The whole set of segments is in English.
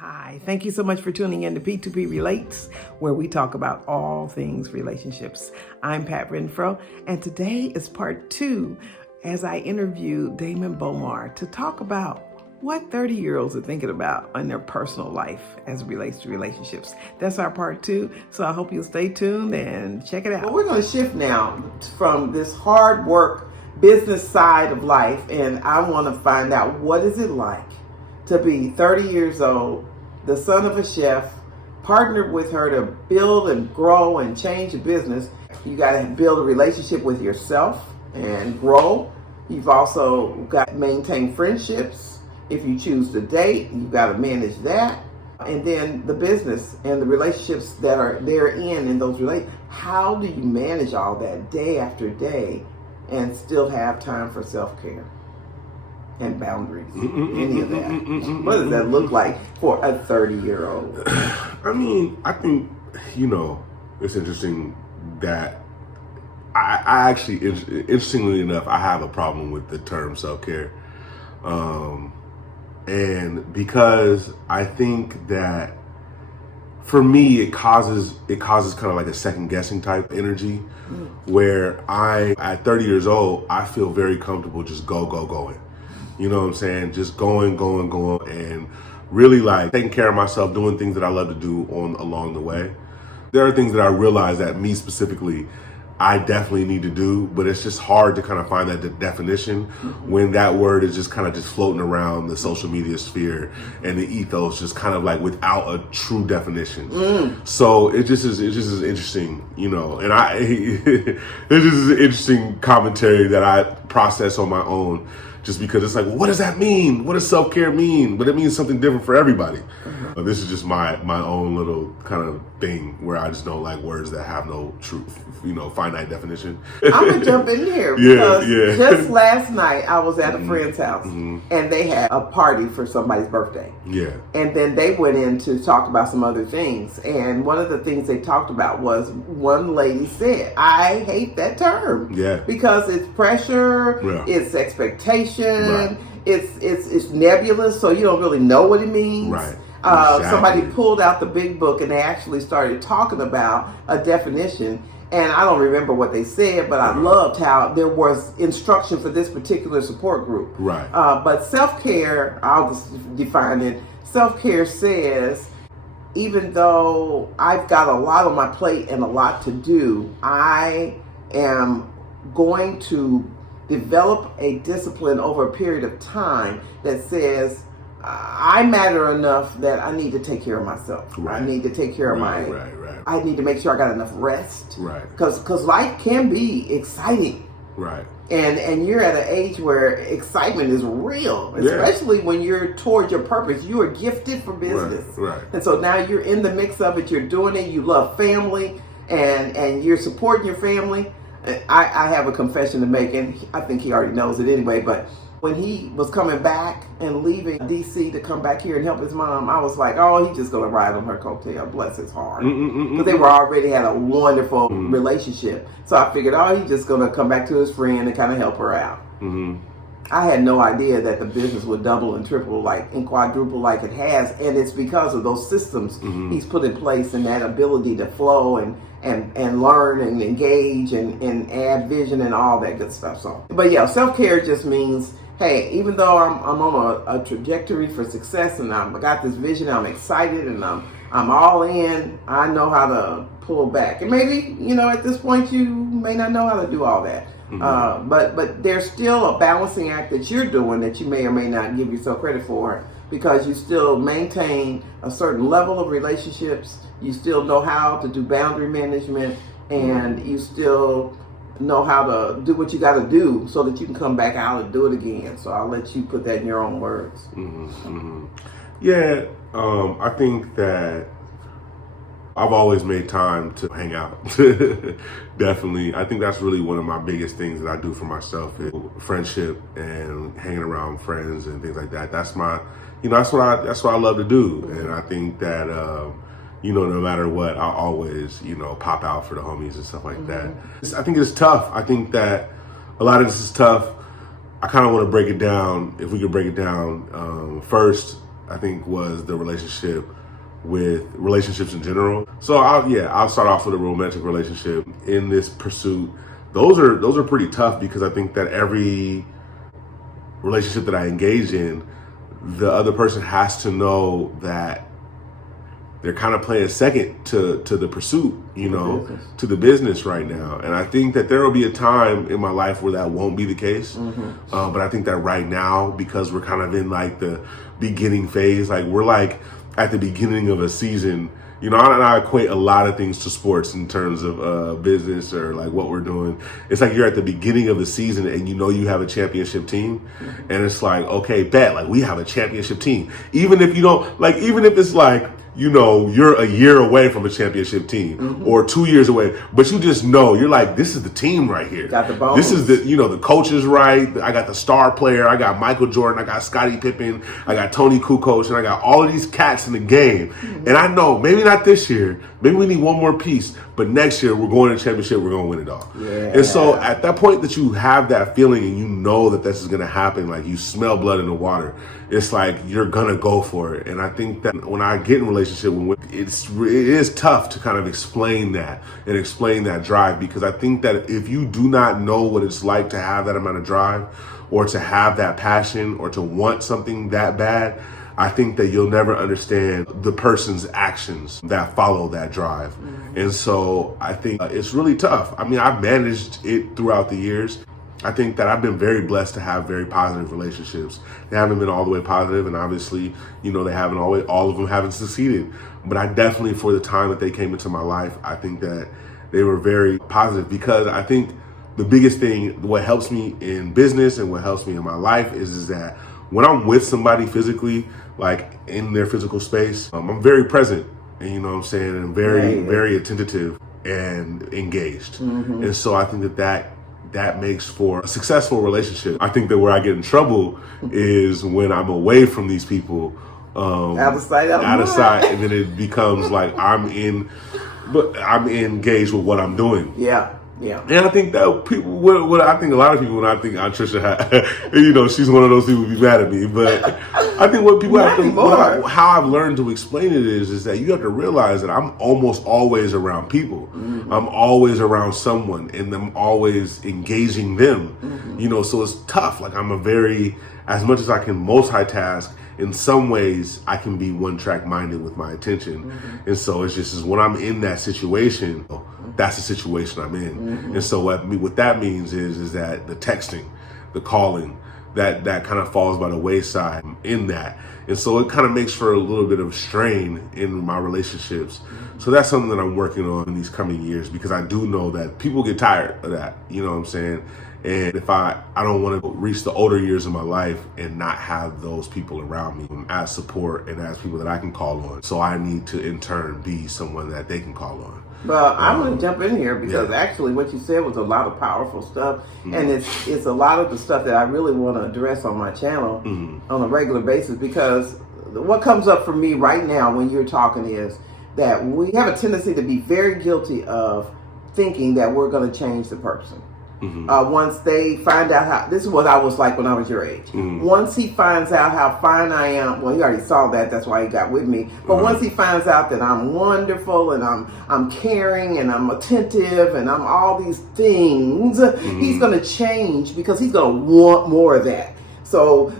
Hi, thank you so much for tuning in to P2P Relates, where we talk about all things relationships. I'm Pat Renfro, and today is part 2 as I interview Damon Bomar to talk about what 30-year-olds are thinking about in their personal life as it relates to relationships. That's our part 2, so I hope you'll stay tuned and check it out. Well, we're going to shift now from this hard work business side of life, and I want to find out what is it like to be 30 years old, the son of a chef, partnered with her to build and grow and change a business. You got to build a relationship with yourself and grow. You've also got to maintain friendships. If you choose to date, you've got to manage that. And then the business and the relationships that are therein in those relationships. How do you manage all that day after day and still have time for self-care and boundaries, any of that? What does that look like for a 30-year-old? I mean, I think, it's interesting that I actually, interestingly enough, I have a problem with the term self-care. And because I think that for me, it causes kind of like a second guessing type energy where at 30 years old, I feel very comfortable just going. You know what I'm saying? Just going, and really like taking care of myself, doing things that I love to do along the way. There are things that I realize that me specifically, I definitely need to do, but it's just hard to kind of find that definition when that word is just kind of just floating around the social media sphere and the ethos just kind of like without a true definition. So it just is interesting, and it's just an interesting commentary that I process on my own. Just because it's like, well, what does that mean? What does self-care mean? But it means something different for everybody. This is just my own little kind of thing where I just don't like words that have no truth, finite definition. I'm going to jump in here because just last night I was at a friend's house and they had a party for somebody's birthday. Yeah. And then they went in to talk about some other things. And one of the things they talked about was one lady said, I hate that term. Yeah. Because it's pressure, it's expectation, it's nebulous, so you don't really know what it means. Right. Exactly. Somebody pulled out the big book and they actually started talking about a definition. And I don't remember what they said, but I loved how there was instruction for this particular support group. Right. But self-care, I'll just define it. Self-care says, even though I've got a lot on my plate and a lot to do, I am going to develop a discipline over a period of time that says, I matter enough that I need to take care of myself. Right. I need to take care of I need to make sure I got enough rest. Right. Because life can be exciting. Right. And you're at an age where excitement is real, especially when you're towards your purpose. You are gifted for business. Right. And so now you're in the mix of it. You're doing it. You love family and you're supporting your family. I have a confession to make, and I think he already knows it anyway, but when he was coming back and leaving DC to come back here and help his mom, I was like, oh, he's just going to ride on her coattail, bless his heart. Because they were already had a wonderful relationship. So I figured, oh, he's just going to come back to his friend and kind of help her out. I had no idea that the business would double and triple and quadruple like it has. And it's because of those systems he's put in place and that ability to flow and learn and engage and add vision and all that good stuff. So, but yeah, self-care just means, hey, even though I'm on a trajectory for success and I got this vision, I'm excited and I'm all in, I know how to pull back. And maybe, at this point you may not know how to do all that. But there's still a balancing act that you're doing that you may or may not give yourself credit for, because you still maintain a certain level of relationships, you still know how to do boundary management, and you still know how to do what you got to do so that you can come back out and do it again. So I'll let you put that in your own words. Yeah, I think that I've always made time to hang out. Definitely. I think that's really one of my biggest things that I do for myself is friendship and hanging around friends and things like that. That's my, that's what I love to do. And I think that, no matter what, I always, pop out for the homies and stuff like that. I think it's tough. I think that a lot of this is tough. I kind of want to break it down. If we could break it down, first, I think, was the relationship with relationships in general. So I'll start off with a romantic relationship in this pursuit. Those are pretty tough because I think that every relationship that I engage in, the other person has to know that they're kind of playing second to the pursuit, to the business right now. And I think that there will be a time in my life where that won't be the case. But I think that right now, because we're kind of in like the beginning phase, like we're like at the beginning of a season. I equate a lot of things to sports in terms of business or like what we're doing. It's like you're at the beginning of the season and you have a championship team, and it's like, okay, bet, like we have a championship team. Even if you don't, like, even if it's like, you're a year away from a championship team or 2 years away, but you just know, you're like, this is the team right here. Got the bones. This is the coach is right. I got the star player. I got Michael Jordan. I got Scottie Pippen. I got Tony Kukoc, and I got all of these cats in the game. And I know, maybe not this year. Maybe we need one more piece, but next year we're going to the championship. We're going to win it all. Yeah. And so at that point that you have that feeling and you know that this is going to happen, like you smell blood in the water, it's like you're going to go for it. And I think that when I get in a relationship with women, it is tough to kind of explain that and explain that drive, because I think that if you do not know what it's like to have that amount of drive or to have that passion or to want something that bad, I think that you'll never understand the person's actions that follow that drive. And so I think it's really tough. I mean, I've managed it throughout the years. I think that I've been very blessed to have very positive relationships. They haven't been all the way positive, and obviously, they haven't always, all of them haven't succeeded. But I definitely, for the time that they came into my life, I think that they were very positive, because I think the biggest thing, what helps me in business and what helps me in my life is that when I'm with somebody physically, like in their physical space, I'm very present, and and very, very attentive and engaged. And so I think that makes for a successful relationship. I think that where I get in trouble is when I'm away from these people, out of sight, out of sight, and then it becomes like I'm engaged with what I'm doing. Yeah. And I think that people, what I think a lot of people, when I think Aunt Trisha, she's one of those people who be mad at me. But I think what people have to, how I've learned to explain it is that you have to realize that I'm almost always around people. I'm always around someone, and I'm always engaging them. So it's tough. Like as much as I can multitask, in some ways I can be one-track minded with my attention. And so it's just when I'm in that situation, that's the situation I'm in. And so what that means is that the texting, the calling, that kind of falls by the wayside in that. And so it kind of makes for a little bit of strain in my relationships. So that's something that I'm working on in these coming years, because I do know that people get tired of that. You know what I'm saying? And if I don't want to reach the older years of my life and not have those people around me as support and as people that I can call on. So I need to in turn be someone that they can call on. Well, I'm going to jump in here because actually what you said was a lot of powerful stuff. And it's a lot of the stuff that I really want to address on my channel on a regular basis, because what comes up for me right now when you're talking is that we have a tendency to be very guilty of thinking that we're going to change the person. Once they find out how, this is what I was like when I was your age. Once he finds out how fine I am, well, he already saw that, that's why he got with me. But once he finds out that I'm wonderful and I'm caring and I'm attentive and I'm all these things, he's going to change, because he's going to want more of that. So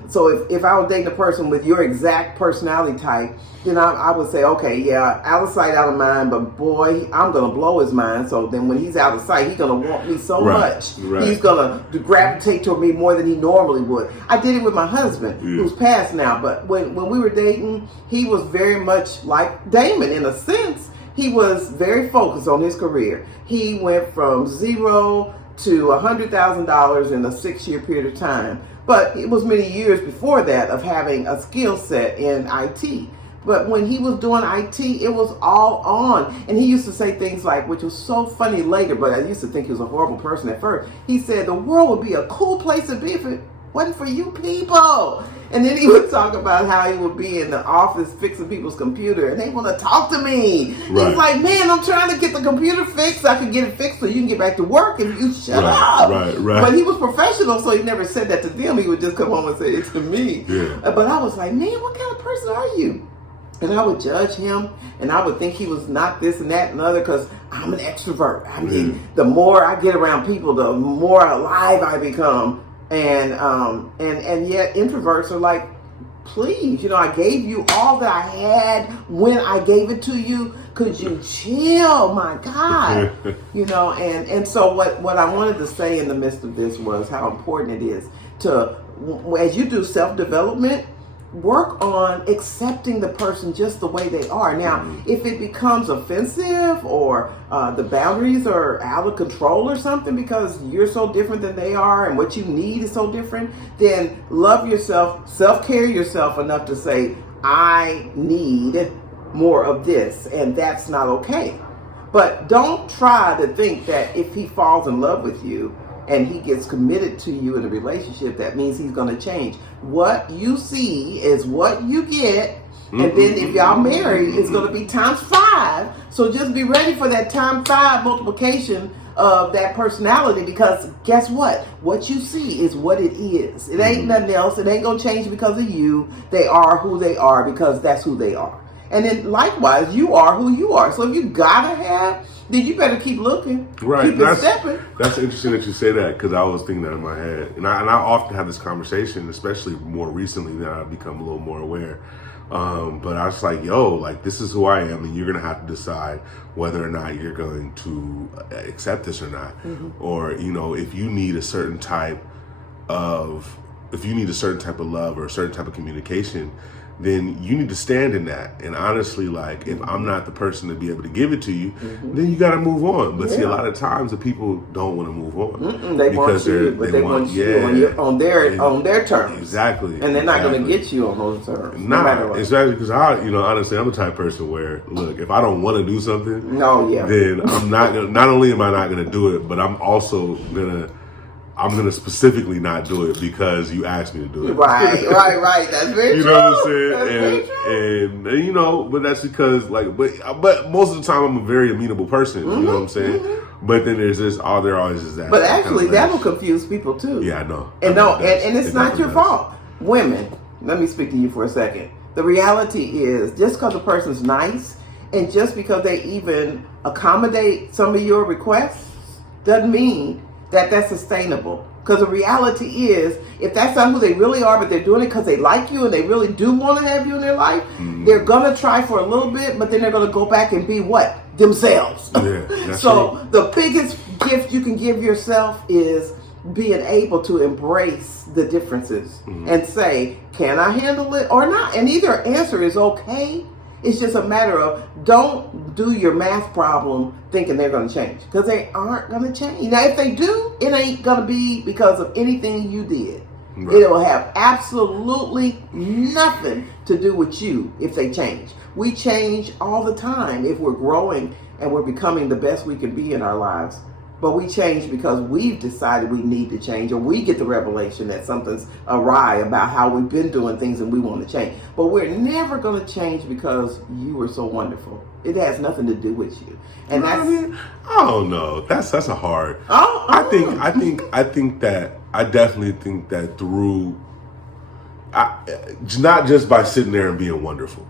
if I was dating a person with your exact personality type, then I would say, okay, yeah, out of sight, out of mind, but boy, I'm going to blow his mind. So then when he's out of sight, he's going to want me so much. He's going to gravitate toward me more than he normally would. I did it with my husband, who's passed now, but when we were dating, he was very much like Damon in a sense. He was very focused on his career. He went from $0 to $100,000 in a 6-year period of time. But it was many years before that of having a skill set in IT. But when he was doing IT, it was all on. And he used to say things like, which was so funny later, but I used to think he was a horrible person at first. He said, the world would be a cool place to be if it wasn't for you people. And then he would talk about how he would be in the office fixing people's computer and they want to talk to me. Right. He's like, man, I'm trying to get the computer fixed. I can get it fixed so you can get back to work if you shut up. Right. But he was professional, so he never said that to them. He would just come home and say it to me. Yeah. But I was like, man, what kind of person are you? And I would judge him, and I would think he was not this and that and other because I'm an extrovert. I mean, the more I get around people, the more alive I become. And yet introverts are like, please, I gave you all that I had when I gave it to you. Could you chill? My God. And so what I wanted to say in the midst of this was how important it is to, as you do self-development, work on accepting the person just the way they are. Now, if it becomes offensive or the boundaries are out of control or something because you're so different than they are and what you need is so different, then love yourself, self-care yourself enough to say, I need more of this, and that's not okay. But don't try to think that if he falls in love with you and he gets committed to you in a relationship, that means he's going to change. What you see is what you get. And then if y'all marry, it's going to be times 5. So just be ready for that times 5 multiplication of that personality, because guess what? What you see is what it is. It ain't nothing else. It ain't going to change because of you. They are who they are because that's who they are. And then likewise, you are who you are. So if you gotta have, then you better keep looking. Right. Keep it stepping. That's interesting that you say that, because I was thinking that in my head. And I often have this conversation, especially more recently that I've become a little more aware. But I was like, this is who I am, and you're going to have to decide whether or not you're going to accept this or not. Or, if you need a certain type of love or a certain type of communication, then you need to stand in that. And honestly, if I'm not the person to be able to give it to you, then you got to move on. But see, a lot of times the people don't want to move on. They want you, but they want you on their terms. Exactly. And they're not going to get you on those terms. Exactly, because honestly, I'm the type of person where, look, if I don't want to do something, then I'm not gonna. Not only am I not going to do it, but I'm also I'm gonna specifically not do it because you asked me to do it. Right. That's very true. You know what I'm saying? And but that's because but most of the time I'm a very amenable person. You know what I'm saying? But then there's this, there always is that. But actually, that will confuse people too. Yeah, I know. And and it's not your fault. Women, let me speak to you for a second. The reality is, just because a person's nice and just because they even accommodate some of your requests doesn't mean that that's sustainable. Because the reality is, if that's not who they really are, but they're doing it because they like you and they really do want to have you in their life, they're going to try for a little bit, but then they're going to go back and be what? Themselves. Yeah, so true. The biggest gift you can give yourself is being able to embrace the differences and say, can I handle it or not? And either answer is okay. It's just a matter of, don't do your math problem thinking they're going to change, because they aren't going to change. Now, if they do, it ain't going to be because of anything you did. Right. It will have absolutely nothing to do with you if they change. We change all the time if we're growing and we're becoming the best we can be in our lives. But we change because we've decided we need to change, or we get the revelation that something's awry about how we've been doing things and we want to change. But we're never going to change because you were so wonderful. It has nothing to do with you. And I don't know. That's a hard. I definitely think that through, not just by sitting there and being wonderful,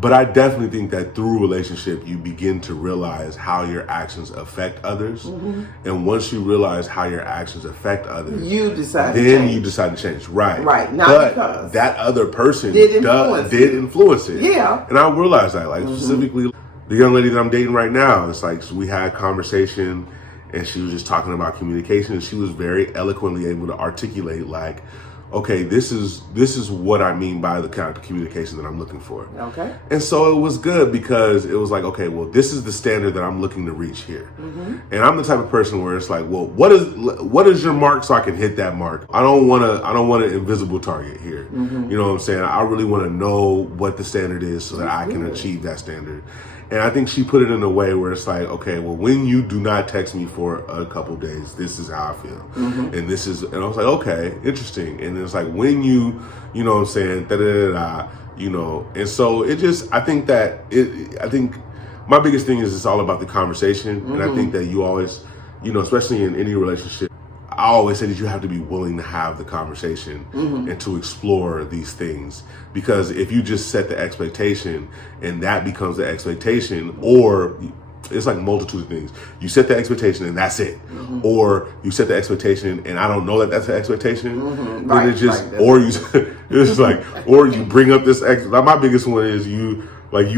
but I definitely think that through relationship, you begin to realize how your actions affect others. And once you realize how your actions affect others, you decide to change. Right. Not because that other person did influence it. Yeah. And I realized that, specifically the young lady that I'm dating right now, it's so we had a conversation and she was just talking about communication, and she was very eloquently able to articulate okay, this is what I mean by the kind of communication that I'm looking for. Okay. And so it was good because it was okay, well, this is the standard that I'm looking to reach here. And I'm the type of person where it's well, what is your mark so I can hit that mark? I don't want an invisible target here. You know what I'm saying? I really want to know what the standard is so that I can achieve that standard. And I think she put it in a way where it's okay, well, when you do not text me for a couple days, this is how I feel. And I was okay, interesting. And it's like when you know what I'm saying, da da da da, you know. And so it just, I think my biggest thing is it's all about the conversation. And I think that you always, you know, especially in any relationship, I always say that you have to be willing to have the conversation and to explore these things. Because if you just set the expectation and that becomes the expectation, or it's like a multitude of things. You set the expectation and that's it. Or you set the expectation and I don't know that that's the expectation. Then it just, or you, it's like, or you bring up this, like my biggest one is you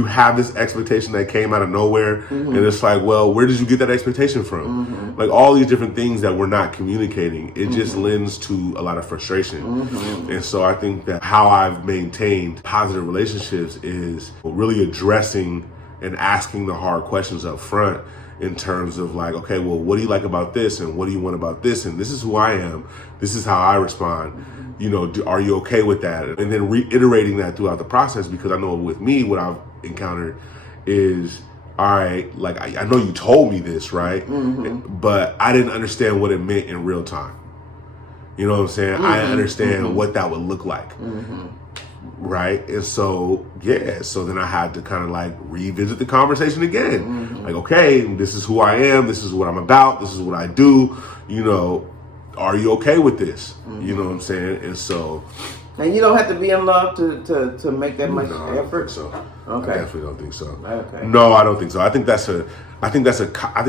have this expectation that came out of nowhere, and it's like, well, where did you get that expectation from? Like all these different things that we're not communicating, it just lends to a lot of frustration. And so I think that how I've maintained positive relationships is really addressing and asking the hard questions up front in terms of like, okay, well, what do you like about this? And what do you want about this? And this is who I am. This is how I respond. You know, are you okay with that? And then reiterating that throughout the process, because I know with me, what I've encountered is, all right, like I know you told me this, right? But I didn't understand what it meant in real time. You know what I'm saying? I didn't understand what that would look like. Right. And so, yeah, so then I had to kind of like revisit the conversation again. Like, okay, this is who I am. This is what I'm about. This is what I do. You know, are you okay with this? You know what I'm saying? And so. And you don't have to be in love to make that much effort? I don't think so. Okay. I definitely don't think so. Okay. No, I don't think so. I think that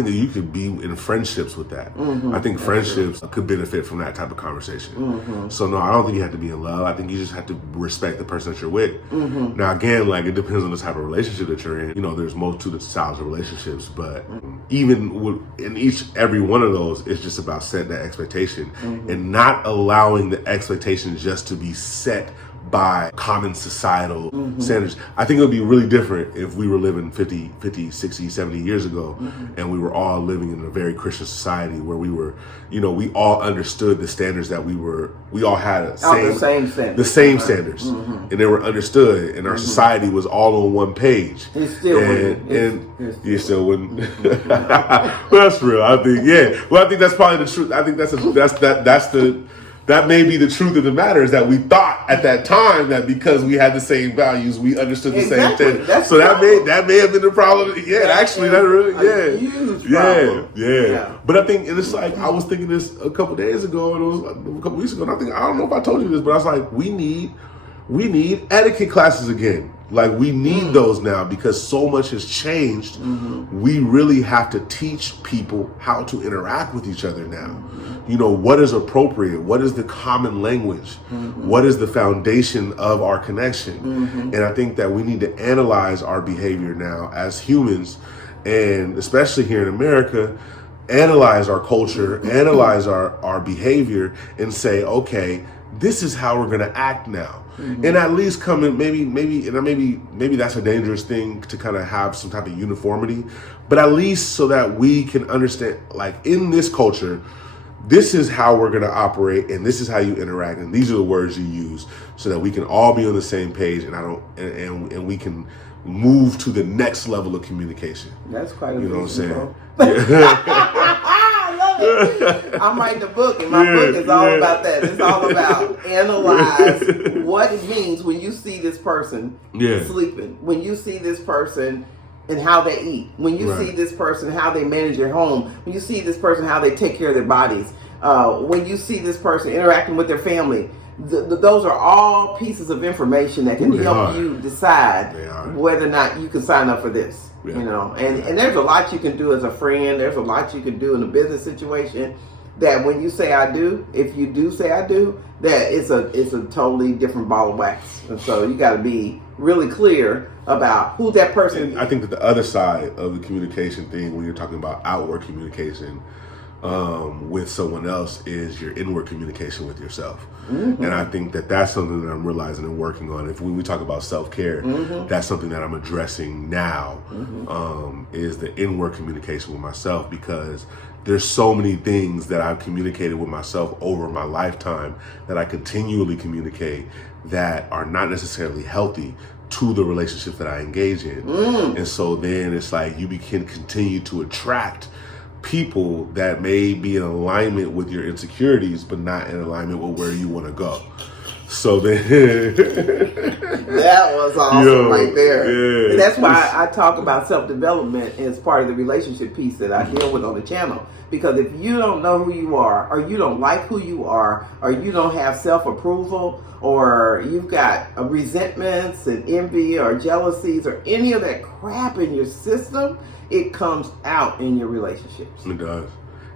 you could be in friendships with that. I think friendships could benefit from that type of conversation. So no, I don't think you have to be in love. I think you just have to respect the person that you're with. Now again, like it depends on the type of relationship that you're in. You know, there's multitude of styles of relationships, but even in every one of those, it's just about setting that expectation and not allowing the expectation just to be set by common societal standards. I think it would be really different if we were living 50, 60, 70 years ago and we were all living in a very Christian society where we were, you know, we all understood the standards that we all had the same standards and they were understood and our society was all on one page. You still You still wouldn't. Well, that's real. I think, yeah. Well, I think that's probably the truth. I think that may be the truth of the matter, is that we thought at that time that because we had the same values, we understood the same thing. So that may have been the problem. Yeah, actually, that really, yeah. But I think, and it's like, I was thinking this a couple days ago, and it was like a couple weeks ago, and I don't know if I told you this, but I was like, we need etiquette classes again. Like we need those now because so much has changed. We really have to teach people how to interact with each other now. You know, what is appropriate? What is the common language? What is the foundation of our connection? And I think that we need to analyze our behavior now as humans, and especially here in America, analyze our culture, analyze our behavior and say, okay, this is how we're going to act now. And at least come in, maybe that's a dangerous thing to kind of have some type of uniformity, but at least so that we can understand, like in this culture, this is how we're going to operate and this is how you interact and these are the words you use, so that we can all be on the same page and we can move to the next level of communication. That's quite a You know what I'm saying? I love it. I'm writing a book, and my book is all about that. It's all about analyze what it means when you see this person sleeping, when you see this person and how they eat, when you see this person, how they manage their home, when you see this person, how they take care of their bodies, when you see this person interacting with their family. Those are all pieces of information that can help you decide whether or not you can sign up for this. You know, and there's a lot you can do as a friend. There's a lot you can do in a business situation. That when you say I do, if you do say I do, that it's a totally different ball of wax. And so you got to be really clear about who that person is. I think that the other side of the communication thing, when you're talking about outward communication with someone else, is your inward communication with yourself. And I think that that's something that I'm realizing and working on. When we talk about self-care, that's something that I'm addressing now, is the inward communication with myself, because there's so many things that I've communicated with myself over my lifetime that I continually communicate that are not necessarily healthy to the relationships that I engage in. And so then it's like you can continue to attract people that may be in alignment with your insecurities, but not in alignment with where you want to go. So then that was awesome right there. Yeah. And that's why I talk about self-development as part of the relationship piece that I deal with on the channel. Because if you don't know who you are, or you don't like who you are, or you don't have self-approval, or you've got resentments and envy or jealousies or any of that crap in your system, it comes out in your relationships. It does.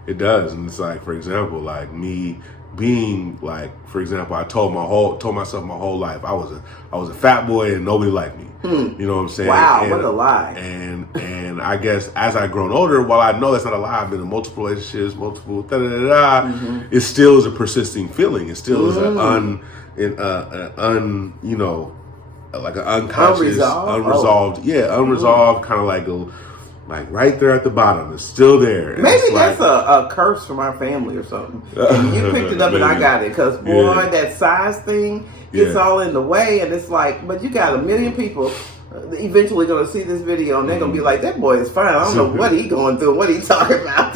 It does. And it's like, for example, like me being like, for example, I told myself my whole life I was a fat boy and nobody liked me. You know what I'm saying? Wow, and, what a lie. And I guess as I've grown older, while I know that's not a lie, I've been in multiple relationships, it still is a persisting feeling. It still is an like an unconscious, unresolved kind of like right there at the bottom. It's still there. And maybe that's a curse from our family or something. And you picked it up and I got it. Because, boy, that size thing gets all in the way. And it's like, but you got a million people eventually going to see this video and they're going to be like, that boy is fine. I don't know what he going through, what he talking about.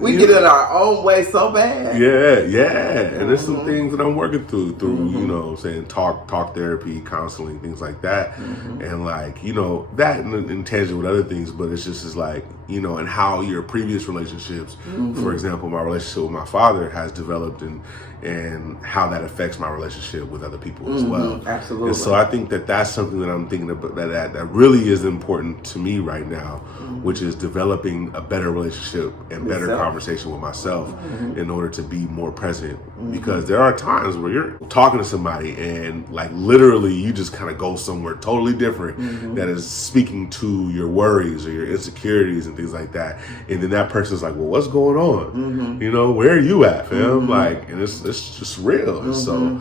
We get in our own way so bad. Yeah. And there's some things that I'm working through, you know what I'm saying, talk therapy, counseling, things like that. And like, you know, that in tangent with other things, but it's just is like, you know, and how your previous relationships, for example, my relationship with my father has developed and how that affects my relationship with other people as well. Absolutely. And so I think that that's something that I'm thinking about that really is important to me right now, which is developing a better relationship and better conversation with myself in order to be more present. Because there are times where you're talking to somebody and like literally you just kind of go somewhere totally different that is speaking to your worries or your insecurities and things like that. And then that person's like, well, what's going on? You know, where are you at, fam? Like, and it's just real. And so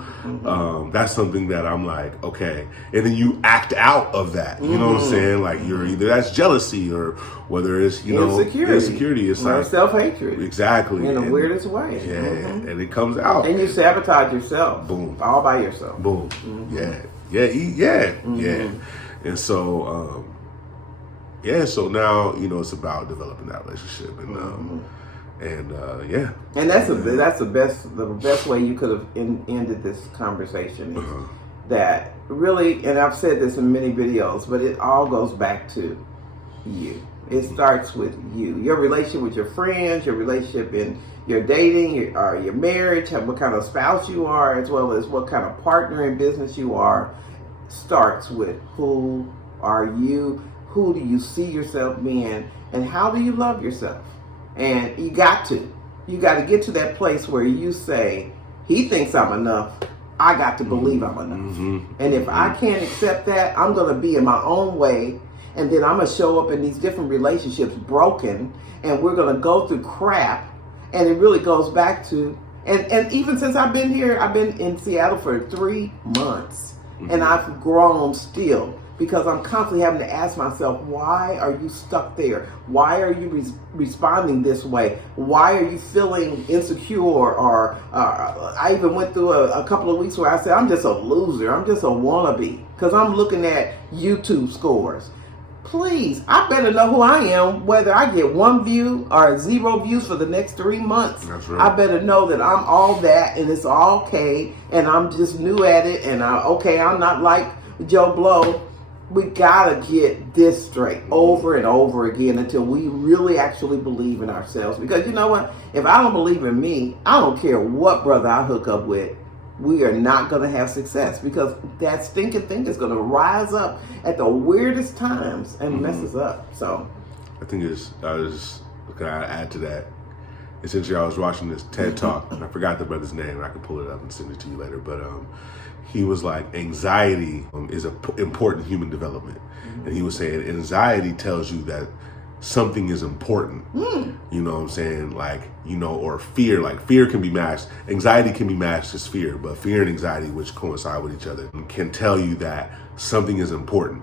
that's something that I'm like, okay. And then you act out of that. You know what I'm saying? Like you're either that's jealousy or whether it's, you know, insecurity. It's or like self-hatred. Exactly. In the weirdest way. Yeah. And it comes out. And you sabotage yourself. Boom. All by yourself. Boom. Yeah. And so, so now, you know, it's about developing that relationship and that's the best way you could have ended this conversation is that really, and I've said this in many videos, but it all goes back to you. It starts with you. Your relationship with your friends, your relationship in your dating, your marriage, what kind of spouse you are, as well as what kind of partner in business you are, starts with who are you, who do you see yourself being, and how do you love yourself? And you got to get to that place where you say, he thinks I'm enough, I got to believe I'm enough. And if I can't accept that, I'm going to be in my own way. And then I'm going to show up in these different relationships broken. And we're going to go through crap. And it really goes back to, and even since I've been here, I've been in Seattle for 3 months. And I've grown still. Because I'm constantly having to ask myself, why are you stuck there? Why are you responding this way? Why are you feeling insecure? Or I even went through a couple of weeks where I said, I'm just a loser. I'm just a wannabe. Because I'm looking at YouTube scores. Please, I better know who I am, whether I get 1 view or 0 views for the next 3 months. That's right. I better know that I'm all that and it's all okay. And I'm just new at it. And I'm not like Joe Blow. We gotta get this straight over and over again until we really actually believe in ourselves. Because you know what? If I don't believe in me, I don't care what brother I hook up with, we are not gonna have success because that stinking thing is gonna rise up at the weirdest times and mess us up. So I think can I add to that? Essentially, I was watching this TED Talk, and I forgot the brother's name, and I can pull it up and send it to you later, but he was like, anxiety is an important human development. And he was saying anxiety tells you that something is important. You know what I'm saying? Like, you know, or fear, like fear can be matched. Anxiety can be matched as fear, but fear and anxiety, which coincide with each other, can tell you that something is important.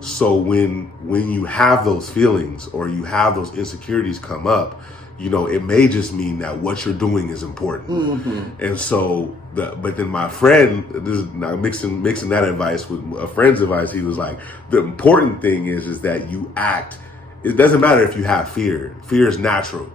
So when you have those feelings or you have those insecurities come up, you know, it may just mean that what you're doing is important. And so, but then my friend, this is now mixing that advice with a friend's advice, he was like, the important thing is that you act it doesn't matter if you have fear. Fear is natural.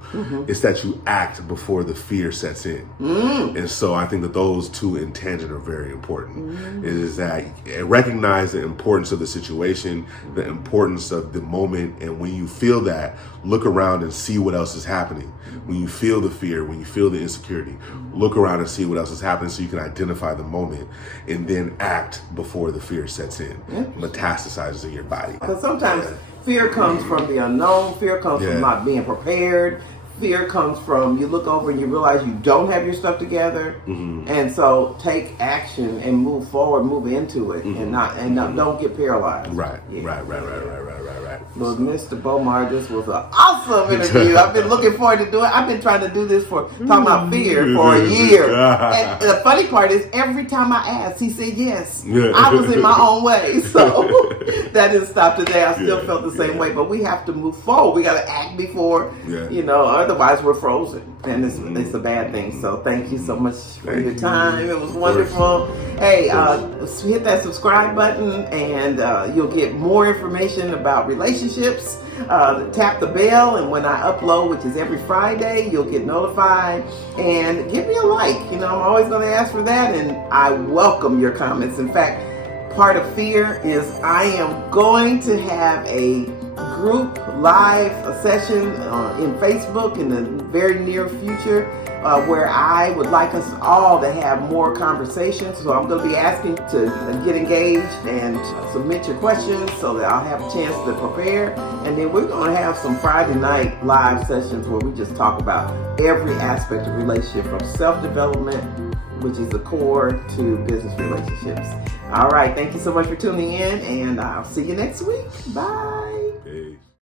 It's that you act before the fear sets in. And so I think that those two in tangent are very important. It is that recognize the importance of the situation, the importance of the moment, and when you feel that, look around and see what else is happening. When you feel the fear, when you feel the insecurity, look around and see what else is happening so you can identify the moment and then act before the fear sets in, metastasizes in your body. Because sometimes fear comes from the unknown, fear comes from not being prepared, fear comes from you look over and you realize you don't have your stuff together, and so take action and move forward, move into it, and don't get paralyzed. Right. Well, Mr. Bomar, this was an awesome interview. I've been looking forward to doing it. I've been trying to do this talking about fear for a year. And the funny part is every time I asked, he said yes. I was in my own way. So that didn't stop today. I still felt the same way. But we have to move forward. We got to act before, otherwise we're frozen. And it's a bad thing. So thank you so much for your time. It was wonderful. Hey, hit that subscribe button and you'll get more information about relationships. Tap the bell, and when I upload, which is every Friday, you'll get notified. And give me a like. I'm always going to ask for that, and I welcome your comments. In fact, part of fear is I am going to have a group live session in Facebook in the very near future where I would like us all to have more conversations. So I'm going to be asking to get engaged and submit your questions so that I'll have a chance to prepare. And then we're going to have some Friday night live sessions where we just talk about every aspect of relationship, from self-development, which is the core, to business relationships. All right. Thank you so much for tuning in, and I'll see you next week. Bye.